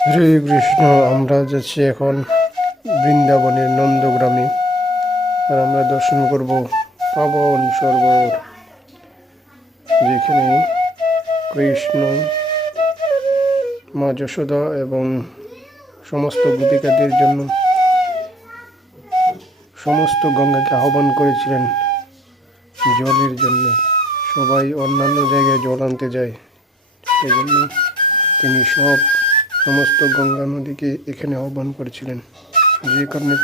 হরে কৃষ্ণ আমরা যাচ্ছি এখন বৃন্দাবনের নন্দগ্রামে আর আমরা দর্শন করব পাবন সরোবর যেখানে কৃষ্ণ, মা যশোদা এবং সমস্ত গোপিকাদের জন্য সমস্ত গঙ্গাকে আহ্বান করেছিলেন জলের জন্য। সবাই অন্যান্য জায়গায় জল আনতে যায়। সেই জন্য তিনি সব সমস্ত গঙ্গা নদীকে এখানে আহ্বান করেছিলেন। যে কারণে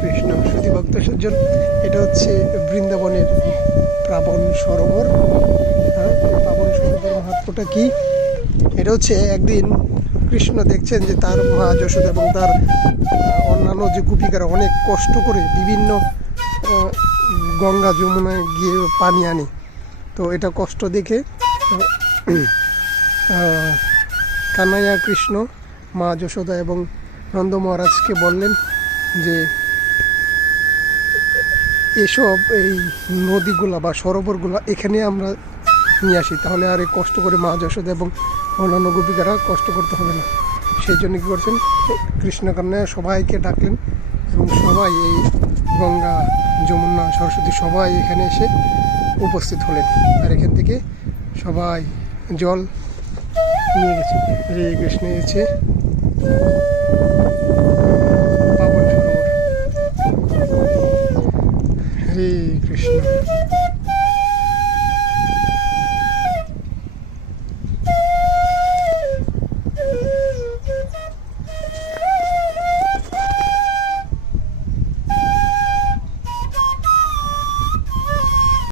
কৃষ্ণ। ভক্ত সজ্জন, এটা হচ্ছে বৃন্দাবনের প্রাবণ সরোবর। হ্যাঁ প্রাবণ সরোবর মাহাত্মটা কি? এটা হচ্ছে একদিন কৃষ্ণ দেখছেন যে তার মা যশোদা এবং তার অন্যান্য যে গোপিকারা অনেক কষ্ট করে বিভিন্ন গঙ্গা যমুনায় গিয়ে পানি আনে। তো এটা কষ্ট দেখে কানাইয়া কৃষ্ণ মা যশোদা এবং নন্দ মহারাজকে বললেন যে এসব এই নদীগুলা বা সরোবরগুলা এখানে আমরা নিয়ে আসি, তাহলে আর এই কষ্ট করে মা যশোদা এবং অন্যান্য গোপিকারা কষ্ট করতে হবে না। সেই জন্য কী করছেন, কৃষ্ণকন্যা সবাইকে ডাকলেন এবং সবাই এই গঙ্গা, যমুনা, সরস্বতী সবাই এখানে এসে উপস্থিত হলেন। আর এখান থেকে সবাই জল নিয়ে গেছে। হরে কৃষ্ণ এসে হরে কৃষ্ণ